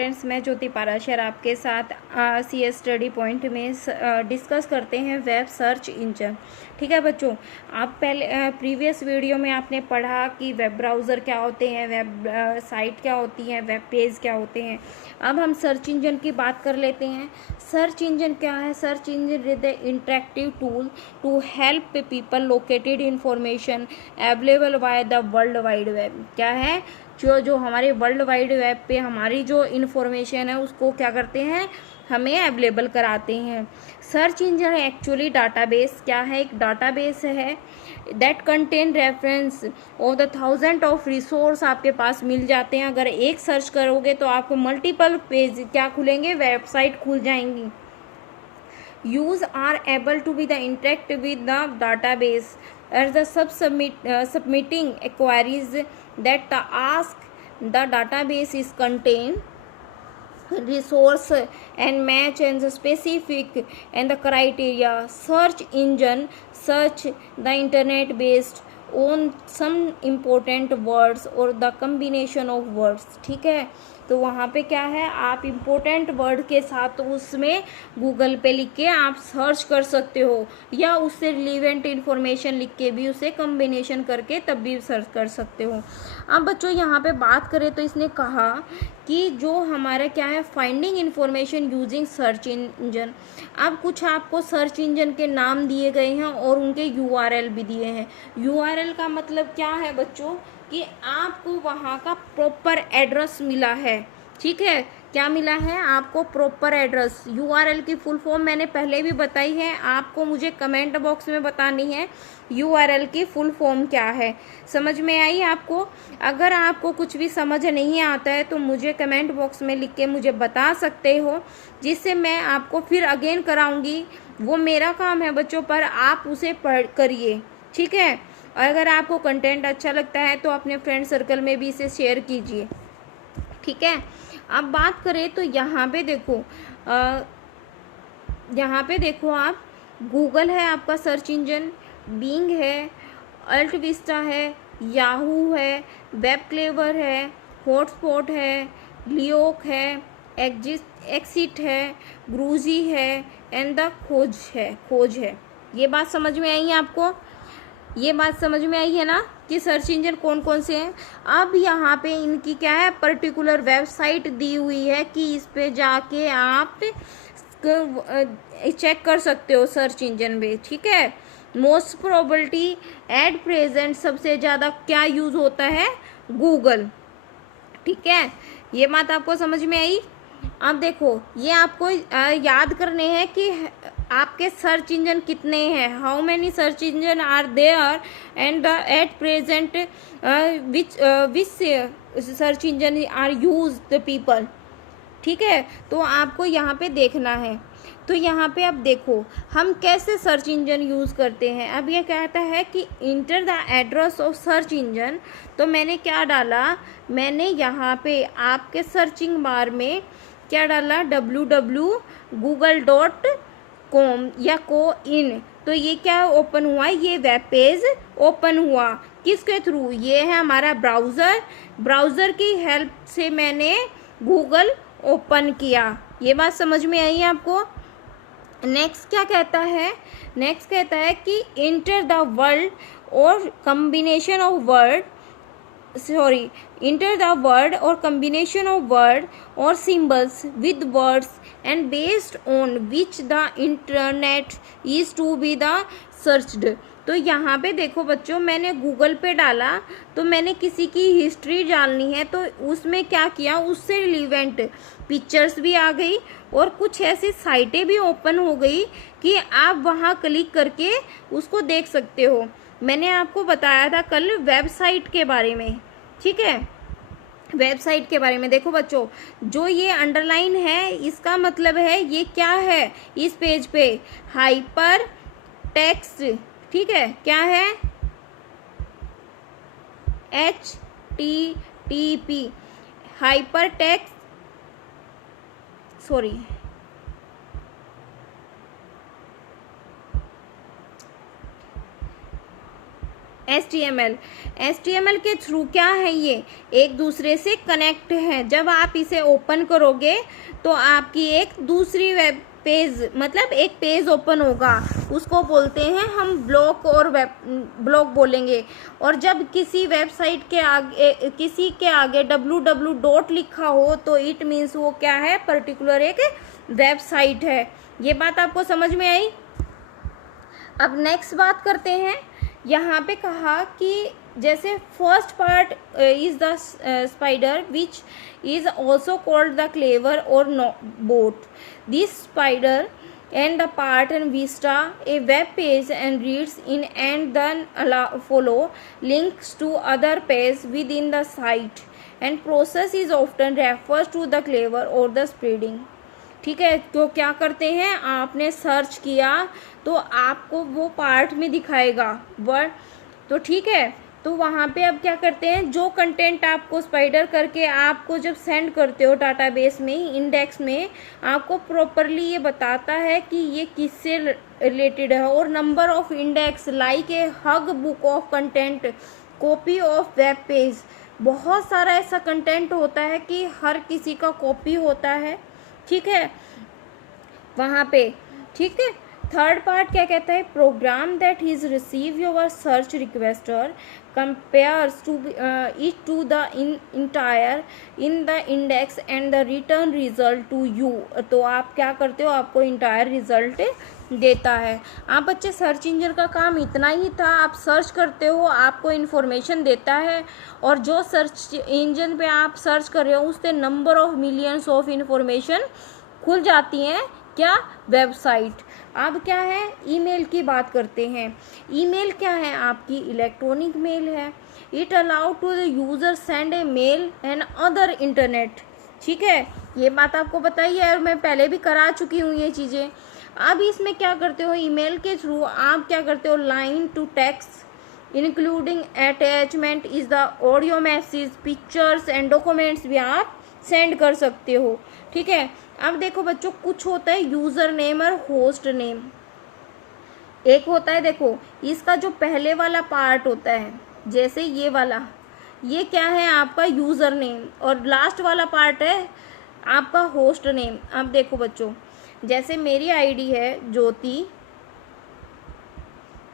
Students, मैं ज्योति पाराशर आपके साथ CS स्टडी पॉइंट में डिस्कस करते हैं वेब सर्च इंजन। ठीक है बच्चों, आप पहले प्रीवियस वीडियो में आपने पढ़ा कि वेब ब्राउज़र क्या होते हैं, वेब साइट क्या होती हैं, वेब पेज क्या होते हैं। अब हम सर्च इंजन की बात कर लेते हैं। सर्च इंजन क्या है? Search engine is the interactive tool to help people located information available by the world wide web. क्या है? जो हमारे वर्ल्ड वाइड वेब पे हमारी जो इन्फॉर्मेशन है उसको क्या करते हैं, हमें अवेलेबल कराते हैं। सर्च इंजन एक्चुअली डाटाबेस क्या है? एक डाटाबेस है that contain reference of the thousand of resource आपके पास मिल जाते हैं। अगर एक सर्च करोगे तो आपको मल्टीपल पेज क्या खुलेंगे, वेबसाइट खुल जाएंगी। Use are able to be the interact with the database as the submitting queries that ask the database is contain resource and match and the specific and the criteria. Search engine search the internet based on some important words or the combination of words। ठीक है, तो वहाँ पे क्या है, आप important word के साथ उसमें गूगल पे लिख के आप सर्च कर सकते हो, या उससे रिलेवेंट इन्फॉर्मेशन लिख के भी उसे कम्बिनेशन करके तब भी सर्च कर सकते हो। अब बच्चों यहाँ पे बात करें तो इसने कहा कि जो हमारा क्या है, finding information using search engine. अब कुछ आपको सर्च इंजन के नाम दिए गए हैं और उनके URL भी दिए हैं। URL का मतलब क्या है बच्चों, कि आपको वहाँ का प्रॉपर एड्रेस मिला है। ठीक है, क्या मिला है आपको? Proper address. URL की फुल फॉर्म मैंने पहले भी बताई है, आपको मुझे कमेंट बॉक्स में बतानी है URL की फुल फॉर्म क्या है। समझ में आई आपको? अगर आपको कुछ भी समझ नहीं आता है तो मुझे कमेंट बॉक्स में लिख के मुझे बता सकते हो, जिससे मैं आपको फिर अगेन कराऊंगी। वो मेरा काम है बच्चों, पर आप उसे पढ़ करिए। ठीक है, और अगर आपको कंटेंट अच्छा लगता है तो अपने फ्रेंड सर्कल में भी इसे शेयर कीजिए। ठीक है, अब बात करें तो यहाँ पे देखो आप, गूगल है आपका सर्च इंजन, बिंग है, अल्ट विस्टा है, याहू है, वेब क्लेवर है, हॉटस्पॉट है, लियोक है, एक्सिट है, ग्रूजी है एंड द खोज है। ये बात समझ में आई है आपको? ये बात समझ में आई है ना कि सर्च इंजन कौन कौन से हैं। अब यहाँ पे इनकी क्या है, पर्टिकुलर वेबसाइट दी हुई है कि इस पे जाके आप चेक कर सकते हो सर्च इंजन में। ठीक है, मोस्ट प्रोबेबिलिटी एट प्रेजेंट सबसे ज़्यादा क्या यूज़ होता है? गूगल। ठीक है, ये बात आपको समझ में आई। अब देखो, ये आपको याद करने हैं कि आपके सर्च इंजन कितने हैं, how many search engine are there and at present which search engine are use the people. ठीक है, तो आपको यहाँ पे देखना है। तो यहाँ पे अब देखो हम कैसे सर्च इंजन यूज़ करते हैं। अब ये कहता है कि enter the address of search engine. तो मैंने क्या डाला, मैंने यहाँ पे आपके सर्चिंग बार में क्या डाला, www.google.com या co-in। तो ये क्या ओपन हुआ, ये वेब पेज ओपन हुआ। किसके थ्रू? ये है हमारा ब्राउज़र की हेल्प से मैंने गूगल ओपन किया। ये बात समझ में आई है आपको? नेक्स्ट क्या कहता है? नेक्स्ट कहता है कि इंटर द वर्ड और combination of word enter the word or combination of word or symbols with words and based on which the internet is to be the searched। तो यहाँ पे देखो बच्चों, मैंने गूगल पे डाला तो मैंने किसी की हिस्ट्री जाननी है, तो उसमें क्या किया, उससे रिलेवेंट पिक्चर्स भी आ गई और कुछ ऐसी साइटें भी ओपन हो गई कि आप वहाँ क्लिक करके उसको देख सकते हो। मैंने आपको बताया था कल वेबसाइट के बारे में। ठीक है, वेबसाइट के बारे में देखो बच्चों, जो ये अंडरलाइन है इसका मतलब है ये क्या है, इस पेज पे हाइपर टेक्स्ट। ठीक है, क्या है? HTTP hyper text, sorry HTML के थ्रू क्या है, ये एक दूसरे से कनेक्ट है। जब आप इसे ओपन करोगे तो आपकी एक दूसरी वेब पेज, मतलब एक पेज ओपन होगा, उसको बोलते हैं हम ब्लॉग और वेब ब्लॉग बोलेंगे। और जब किसी वेबसाइट के आगे, किसी के आगे www लिखा हो तो इट मीन्स वो क्या है, पर्टिकुलर एक वेबसाइट है। ये बात आपको समझ में आई। अब नेक्स्ट बात करते हैं। यहाँ पे कहा कि जैसे first part is the spider which is also called the clever or boat. This spider and the part and vista a web page and reads in and then follow links to other pages within the site and process is often refers to the clever or the spreading। ठीक है, तो क्या करते हैं, आपने search किया तो आपको वो पार्ट में दिखाएगा वर्ड, तो ठीक है, तो वहाँ पे अब क्या करते हैं, जो कंटेंट आपको स्पाइडर करके आपको जब सेंड करते हो डाटाबेस में, इंडेक्स में, आपको प्रॉपरली ये बताता है कि ये किससे रिलेटेड है। और number of index like a hug book of content copy of web page, बहुत सारा ऐसा कंटेंट होता है कि हर किसी का कॉपी होता है, ठीक है, वहाँ पे, ठीक है। थर्ड पार्ट क्या कहता है, program that is receive your search requester compares to it to the entire in the index and the return result to you। तो आप क्या करते हो, आपको इंटायर रिजल्ट देता है। आप बच्चे सर्च इंजन का काम इतना ही था, आप सर्च करते हो, आपको इन्फॉर्मेशन देता है, और जो सर्च इंजन पे आप सर्च कर रहे हो उससे number of millions of information खुल जाती हैं, क्या, वेबसाइट। अब क्या है, ईमेल की बात करते हैं। ईमेल क्या है, आपकी इलेक्ट्रॉनिक मेल है। It allow to the user send a mail and other internet, ठीक है, ये बात आपको बताई है और मैं पहले भी करा चुकी हूँ ये चीज़ें। अब इसमें क्या करते हो, ईमेल के थ्रू आप क्या करते हो, line to text including attachment is the audio message, pictures and documents भी आप सेंड कर सकते हो, ठीक है। अब देखो बच्चों, कुछ होता है यूजर नेम और होस्ट नेम। एक होता है, देखो इसका जो पहले वाला पार्ट होता है, जैसे ये वाला, ये क्या है आपका यूजर नेम, और लास्ट वाला पार्ट है आपका होस्ट नेम। अब देखो बच्चों, जैसे मेरी आईडी है ज्योति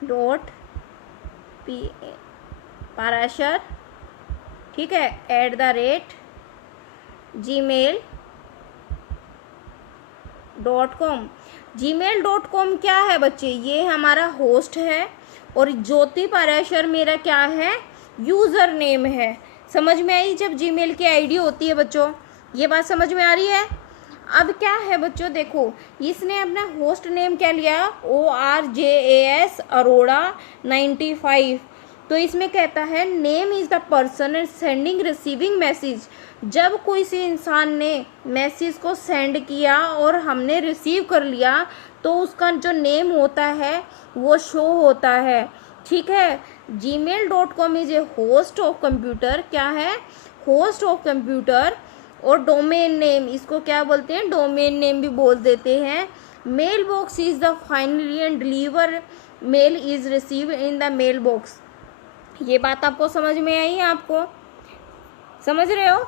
डॉट पाराशर, ठीक है, @gmail.com। gmail.com क्या है बच्चे, ये हमारा होस्ट है, और ज्योति पाराशर मेरा क्या है, यूज़र नेम है। समझ में आई, जब जीमेल की आईडी होती है बच्चों, ये बात समझ में आ रही है। अब क्या है बच्चों, देखो इसने अपना होस्ट नेम क्या लिया, ORJAS अरोड़ा 95। तो इसमें कहता है name is the person sending receiving message. जब कोई से इंसान ने मैसेज को सेंड किया और हमने रिसीव कर लिया तो उसका जो नेम होता है वो शो होता है, ठीक है। gmail.com is a host of computer, क्या है, होस्ट ऑफ कंप्यूटर। और डोमेन नेम, इसको क्या बोलते हैं, डोमेन नेम भी बोल देते हैं। Mail box is the finally and deliver mail is receive in the mail box. ये बात आपको समझ में आई, आपको समझ रहे हो।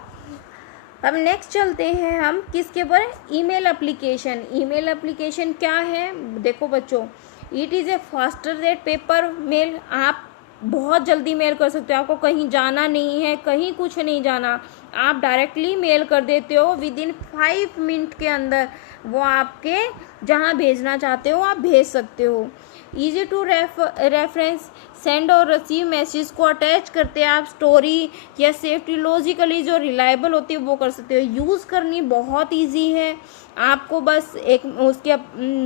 अब नेक्स्ट चलते हैं हम किसके ऊपर, ईमेल एप्लीकेशन। ईमेल एप्लीकेशन क्या है, देखो बच्चों, it is a faster that paper mail. आप बहुत जल्दी मेल कर सकते हो, आपको कहीं जाना नहीं है, कहीं कुछ नहीं जाना, आप डायरेक्टली मेल कर देते हो, विद इन 5 मिनट के अंदर वो आपके जहाँ भेजना चाहते हो आप भेज सकते हो। ईजी टू रेफरेंस, सेंड और रिसीव मैसेज को अटैच करते हैं आप, स्टोरी या सेफ्टी लॉजिकली जो रिलायबल होती है वो कर सकते हो। यूज़ करनी बहुत इजी है, आपको बस एक उसके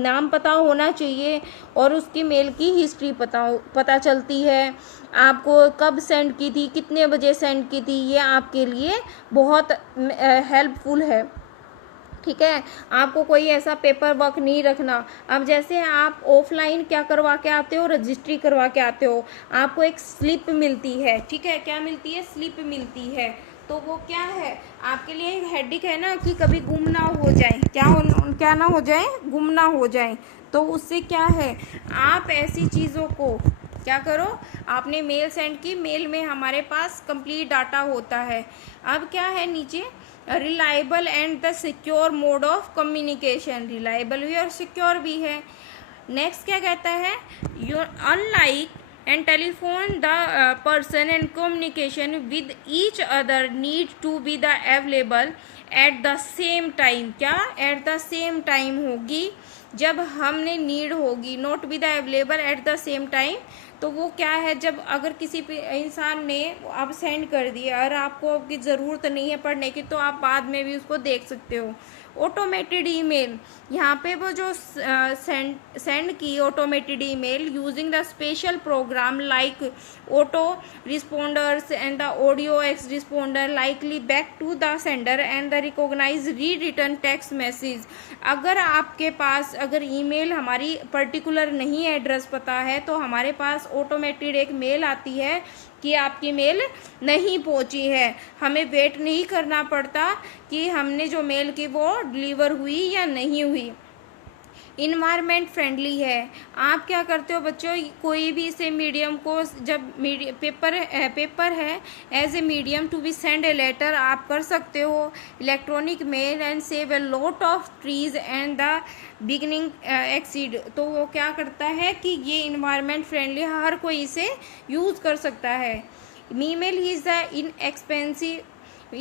नाम पता होना चाहिए और उसकी मेल की हिस्ट्री पता चलती है, आपको कब सेंड की थी, कितने बजे सेंड की थी, ये आपके लिए बहुत हेल्पफुल है, ठीक है। आपको कोई ऐसा पेपर वर्क नहीं रखना। अब जैसे आप ऑफलाइन क्या करवा के आते हो, रजिस्ट्री करवा के आते हो, आपको एक स्लिप मिलती है, ठीक है, क्या मिलती है, स्लिप मिलती है। तो वो क्या है, आपके लिए एक हेडेक है ना कि कभी गुम ना हो जाए, क्या ना हो जाए, गुम ना हो जाए। तो उससे क्या है, आप ऐसी चीज़ों को क्या करो, आपने मेल सेंड की, मेल में हमारे पास कंप्लीट डाटा होता है। अब क्या है नीचे, reliable and the secure mode of communication, reliable भी और सिक्योर भी है। नेक्स्ट क्या कहता है, your unlike and telephone the person and communication with each other need to be the available at the same time, क्या at the same time होगी, जब हमने नीड होगी, not be the available at the same time. तो वो क्या है, जब अगर किसी इंसान ने आप सेंड कर दिया और आपको आपकी ज़रूरत नहीं है पढ़ने की, तो आप बाद में भी उसको देख सकते हो। ऑटोमेटेड ईमेल, यहाँ पे वो जो सेंड की automated email using the special program like auto responders and the audio ex responder likely back to the sender and the recognize re return text message. अगर आपके पास अगर ईमेल हमारी पर्टिकुलर नहीं एड्रेस पता है, तो हमारे पास ऑटोमेटेड एक मेल आती है कि आपकी मेल नहीं पहुंची है, हमें वेट नहीं करना पड़ता कि हमने जो मेल की वो डिलीवर हुई या नहीं हुई। इन्वायरमेंट फ्रेंडली है, आप क्या करते हो बच्चों, कोई भी इसे मीडियम को जब पेपर है as a medium to be send a letter आप कर सकते हो, electronic mail and save a lot of trees and the beginning exceed. तो वो क्या करता है कि ये इन्वायरमेंट फ्रेंडली, हर कोई इसे यूज़ कर सकता है। ईमेल इज़ द इनएक्सपेंसिव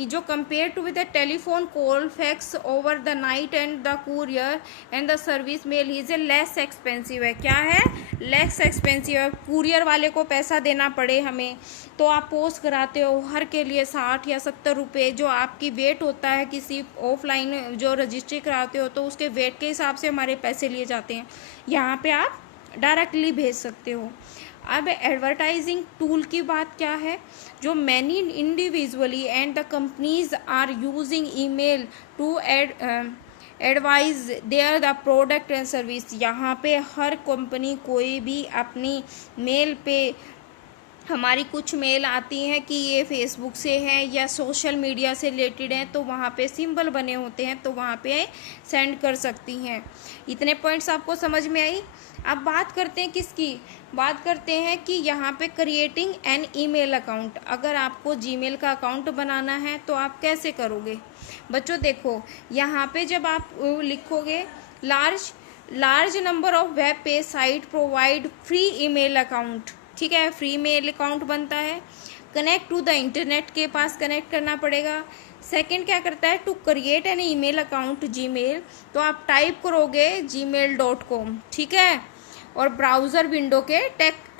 जो compare to with the telephone call fax over the night and the courier and the service mail is a less expensive है, क्या है, लेस एक्सपेंसिव है। कुरियर वाले को पैसा देना पड़े हमें, तो आप पोस्ट कराते हो हर के लिए 60 या 70 रुपये, जो आपकी वेट होता है किसी ऑफलाइन जो रजिस्ट्री कराते हो तो उसके वेट के हिसाब से हमारे पैसे लिए जाते हैं, यहाँ पे आप डायरेक्टली भेज सकते हो। अब एडवर्टाइजिंग टूल की बात क्या है, जो many individually and the companies are using email to advise their the product and service. यहाँ पे हर कंपनी कोई भी अपनी मेल पे, हमारी कुछ मेल आती हैं कि ये फेसबुक से है या सोशल मीडिया से रिलेटेड है, तो वहाँ पे सिंबल बने होते हैं, तो वहाँ पे सेंड कर सकती हैं। इतने पॉइंट्स आपको समझ में आई। अब बात करते हैं किसकी, बात करते हैं कि यहाँ पे क्रिएटिंग एन ईमेल अकाउंट। अगर आपको जीमेल का अकाउंट बनाना है तो आप कैसे करोगे बच्चों, देखो यहाँ पे जब आप लिखोगे large number of web page site provide free email account, ठीक है, फ्री मेल अकाउंट बनता है। कनेक्ट टू द इंटरनेट के पास कनेक्ट करना पड़ेगा। सेकंड क्या करता है, to create an email account Gmail, तो आप टाइप करोगे gmail.com, ठीक है, और ब्राउज़र विंडो के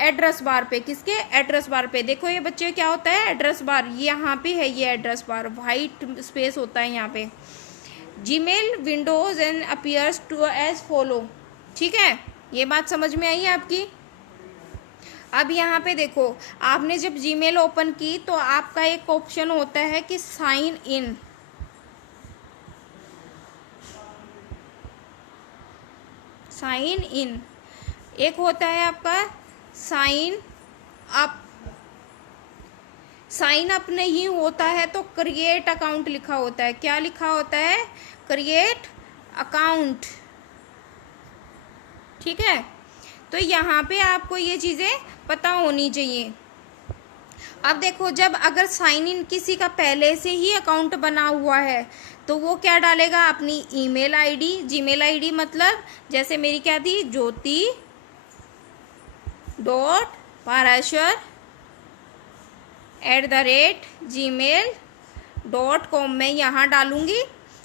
एड्रेस बार पे, किसके एड्रेस बार पे, देखो ये बच्चे क्या होता है एड्रेस बार, यहाँ पे है ये एड्रेस बार, वाइट स्पेस होता है यहाँ पे। Gmail windows and appears to as follow, ठीक है, ये बात समझ में आई आपकी। अब यहाँ पे देखो, आपने जब जीमेल ओपन की तो आपका एक ऑप्शन होता है कि साइन इन, साइन इन, एक होता है आपका साइन अप। साइन अप नहीं होता है तो क्रिएट अकाउंट लिखा होता है, क्या लिखा होता है, क्रिएट अकाउंट, ठीक है। तो यहाँ पे आपको ये चीज़ें पता होनी चाहिए। अब देखो, जब अगर साइन इन किसी का पहले से ही अकाउंट बना हुआ है तो वो क्या डालेगा, अपनी ईमेल आईडी, जीमेल आईडी मतलब जैसे मेरी क्या थी, jyoti.parashar@gmail.com में यहाँ डालूंगी,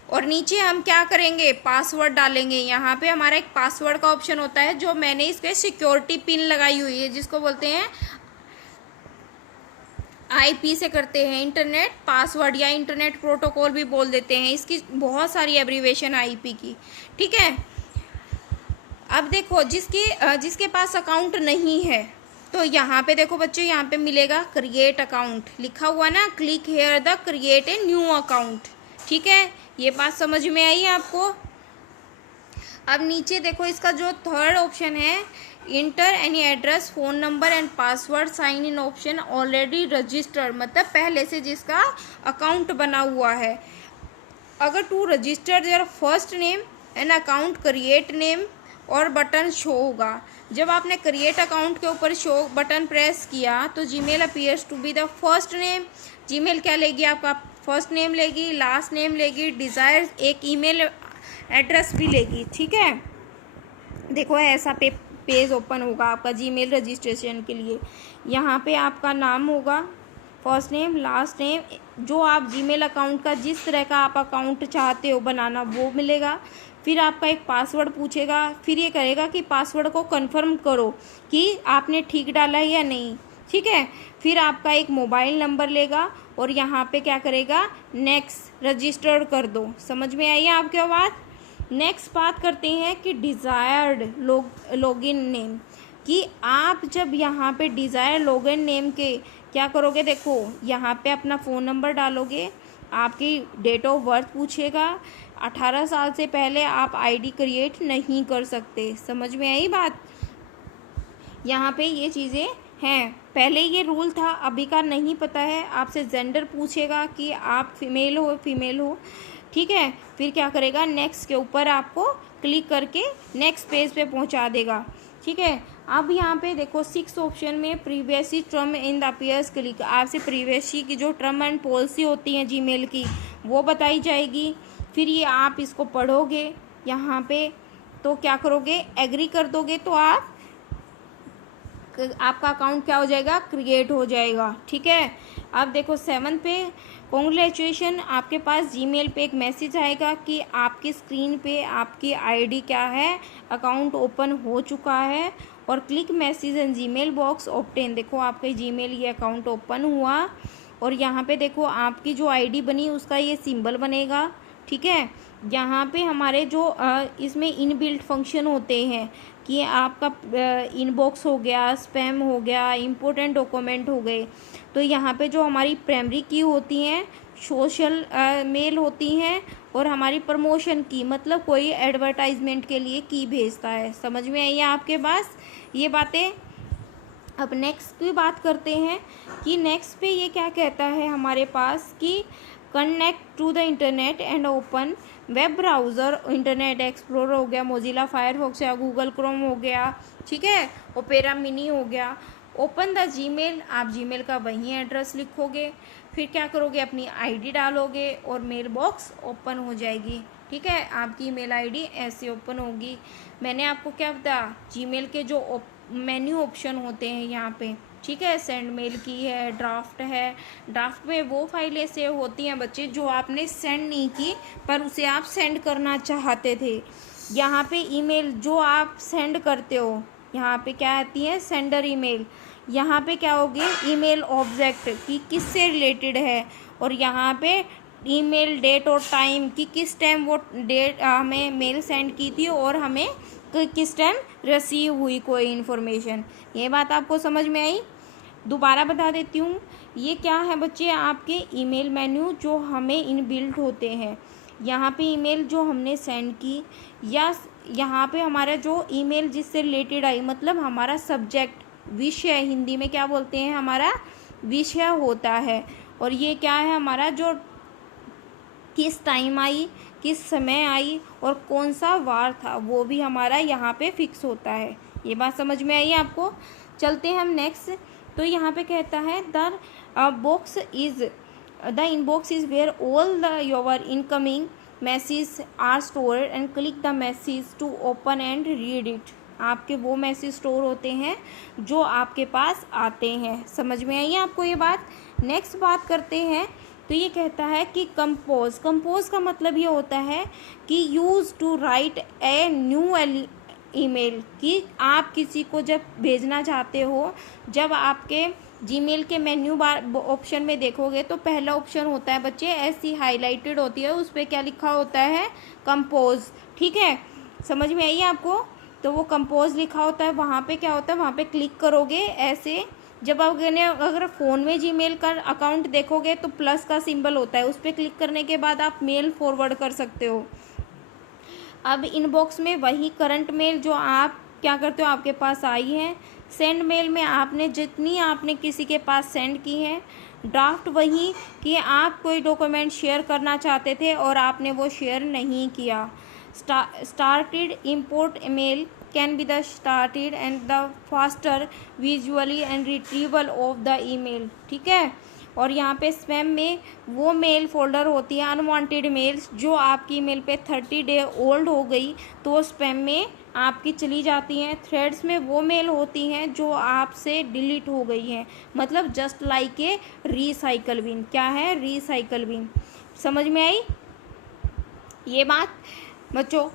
और नीचे हम क्या करेंगे, पासवर्ड डालेंगे। यहाँ पे हमारा एक पासवर्ड का ऑप्शन होता है, जो मैंने इसके सिक्योरिटी पिन लगाई हुई है, जिसको बोलते हैं IP से करते हैं इंटरनेट पासवर्ड, या इंटरनेट प्रोटोकॉल भी बोल देते हैं, इसकी बहुत सारी एब्रीवेशन IP की, ठीक है। अब देखो, जिसके पास अकाउंट नहीं है, तो यहाँ पे देखो बच्चों, यहाँ पे मिलेगा क्रिएट अकाउंट लिखा हुआ ना, click here the create a new account, ठीक है, ये बात समझ में आई आपको। अब नीचे देखो, इसका जो थर्ड ऑप्शन है, enter any address, phone number and password, sign in option already registered, मतलब पहले से जिसका अकाउंट बना हुआ है। अगर to register there first name an account create name और बटन शो होगा। जब आपने क्रिएट अकाउंट के ऊपर शो बटन प्रेस किया तो Gmail appears to be the first name. Gmail क्या लेगी, आपका फर्स्ट नेम लेगी, लास्ट नेम लेगी, डिज़ायर एक ईमेल एड्रेस भी लेगी। ठीक है, देखो ऐसा पेज ओपन होगा आपका जीमेल रजिस्ट्रेशन के लिए। यहाँ पे आपका नाम होगा, फर्स्ट नेम, लास्ट नेम, जो आप जीमेल अकाउंट का जिस तरह का आप अकाउंट चाहते हो बनाना वो मिलेगा। फिर आपका एक पासवर्ड पूछेगा, फिर ये कहेगा कि पासवर्ड को कंफर्म करो कि आपने ठीक डाला है या नहीं। ठीक है, फिर आपका एक मोबाइल नंबर लेगा और यहाँ पे क्या करेगा, नेक्स्ट रजिस्टर कर दो। समझ में आई है आपकी बात। नेक्स्ट बात करते हैं कि डिज़ायर्ड लॉगिन नेम, कि आप जब यहाँ पे डिज़ायर लॉगिन नेम के क्या करोगे, देखो यहाँ पे अपना फ़ोन नंबर डालोगे, आपकी डेट ऑफ बर्थ पूछेगा, 18 साल से पहले आप आईडी क्रिएट नहीं कर सकते। समझ में आई बात। यहाँ पे ये चीज़ें हैं, पहले ये रूल था, अभी का नहीं पता है। आपसे जेंडर पूछेगा कि आप फीमेल हो फीमेल हो। ठीक है, फिर क्या करेगा, नेक्स्ट के ऊपर आपको क्लिक करके नेक्स्ट पेज पे पहुंचा देगा। ठीक है, अब यहाँ पे देखो 6 ऑप्शन में previously term in the appears click, आपसे प्रीवियसली की जो टर्म एंड पॉलिसी होती है जीमेल की वो बताई जाएगी। फिर ये आप इसको पढ़ोगे यहाँ पे, तो क्या करोगे, एग्री कर दोगे तो आपका अकाउंट क्या हो जाएगा, क्रिएट हो जाएगा। ठीक है, अब देखो 7 पे, कॉन्ग्रेचुलेशन, आपके पास जीमेल पे एक मैसेज आएगा कि आपकी स्क्रीन पे आपकी आईडी क्या है, अकाउंट ओपन हो चुका है। और क्लिक मैसेज इन जीमेल बॉक्स ऑब्टेन, देखो आपका जीमेल ये अकाउंट ओपन हुआ और यहाँ पे देखो आपकी जो आईडी बनी उसका ये सिंबल बनेगा। ठीक है, यहाँ पे हमारे जो इसमें इनबिल्ट फंक्शन होते हैं कि आपका इनबॉक्स हो गया, स्पैम हो गया, इम्पोर्टेंट डॉक्यूमेंट हो गए। तो यहाँ पे जो हमारी प्राइमरी की होती हैं, सोशल मेल होती हैं, और हमारी प्रमोशन की, मतलब कोई एडवर्टाइजमेंट के लिए की भेजता है। समझ में आई है आपके पास ये बातें। अब नेक्स्ट की बात करते हैं कि नेक्स्ट पे ये क्या कहता है हमारे पास कि connect to the internet and open web browser, internet explorer हो गया, मोजिला फायरफॉक्स या गूगल क्रोम हो गया। ठीक है, ओपेरा मिनी हो गया। ओपन द जीमेल, आप जीमेल का वही एड्रेस लिखोगे, फिर क्या करोगे, अपनी आईडी डालोगे और मेल बॉक्स ओपन हो जाएगी। ठीक है, आपकी ईमेल आईडी ऐसे ओपन होगी। मैंने आपको क्या बताया, जीमेल के जो मेन्यू ऑप्शन होते हैं यहाँ पे। ठीक है, सेंड मेल की है, ड्राफ्ट है। ड्राफ्ट में वो फाइलें सेव होती हैं बच्चे जो आपने सेंड नहीं की पर उसे आप सेंड करना चाहते थे। यहाँ पे ईमेल जो आप सेंड करते हो, यहाँ पे क्या आती है, सेंडर ईमेल। यहाँ पे क्या होगी, ईमेल ऑब्जेक्ट कि किससे रिलेटेड है, और यहाँ पे ईमेल डेट और टाइम कि किस टाइम वो डेट हमें मेल सेंड की थी और हमें किस टाइम रिसीव हुई कोई इन्फॉर्मेशन। ये बात आपको समझ में आई। दोबारा बता देती हूँ, ये क्या है बच्चे, आपके ईमेल मेन्यू जो हमें इनबिल्ट होते हैं। यहाँ पे ईमेल जो हमने सेंड की, या यहाँ पे हमारा जो ईमेल जिससे रिलेटेड आई, मतलब हमारा सब्जेक्ट, विषय, हिंदी में क्या बोलते हैं, हमारा विषय होता है। और ये क्या है, हमारा जो किस टाइम आई, किस समय आई और कौन सा वार था, वो भी हमारा यहाँ पे फिक्स होता है। ये बात समझ में आई आपको। चलते हैं हम नेक्स्ट। तो यहाँ पे कहता है the inbox is where all the your incoming message are stored and click the message to open and read it. आपके वो मैसेज स्टोर होते हैं जो आपके पास आते हैं। समझ में आई आपको ये बात। नेक्स्ट बात करते हैं, तो ये कहता है कि कंपोज का मतलब ये होता है कि use to write a new email, कि आप किसी को जब भेजना चाहते हो, जब आपके जीमेल के मेन्यू बार ऑप्शन में देखोगे तो पहला ऑप्शन होता है बच्चे, ऐसी हाईलाइटेड होती है, उस पर क्या लिखा होता है, कंपोज। ठीक है, समझ में आई आपको। तो वो कंपोज लिखा होता है, वहाँ पे क्या होता है, वहाँ पे क्लिक करोगे ऐसे। जब अगर फ़ोन में जीमेल का अकाउंट देखोगे तो प्लस का सिंबल होता है, उस पर क्लिक करने के बाद आप मेल फॉरवर्ड कर सकते हो। अब इनबॉक्स में वही करंट मेल जो आप क्या करते हो, आपके पास आई है। सेंड मेल में आपने किसी के पास सेंड की है। ड्राफ्ट वही कि आप कोई डॉक्यूमेंट शेयर करना चाहते थे और आपने वो शेयर नहीं किया। started import email can be the started and the faster visually and retrieval of the email। ठीक है। और यहाँ पे स्पैम में वो मेल फोल्डर होती है अनवांटेड मेल्स जो आपकी ईमेल पे 30 डे ओल्ड हो गई तो स्पैम में आपकी चली जाती हैं। थ्रेड्स में वो मेल होती हैं जो आपसे डिलीट हो गई हैं, मतलब जस्ट लाइक ए रीसाइकल बिन। क्या है? रीसाइकल बिन। समझ में आई ये बात बच्चों?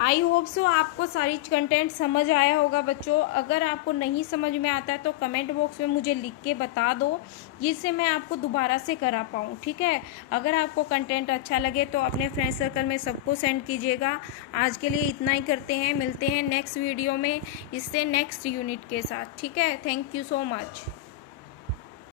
आई होप सो आपको सारी कंटेंट समझ आया होगा बच्चों। अगर आपको नहीं समझ में आता है तो कमेंट बॉक्स में मुझे लिख के बता दो, जिससे मैं आपको दोबारा से करा पाऊँ। ठीक है। अगर आपको कंटेंट अच्छा लगे तो अपने फ्रेंड सर्कल में सबको सेंड कीजिएगा। आज के लिए इतना ही करते हैं, मिलते हैं नेक्स्ट वीडियो में इससे नेक्स्ट यूनिट के साथ। ठीक है। Thank you so much.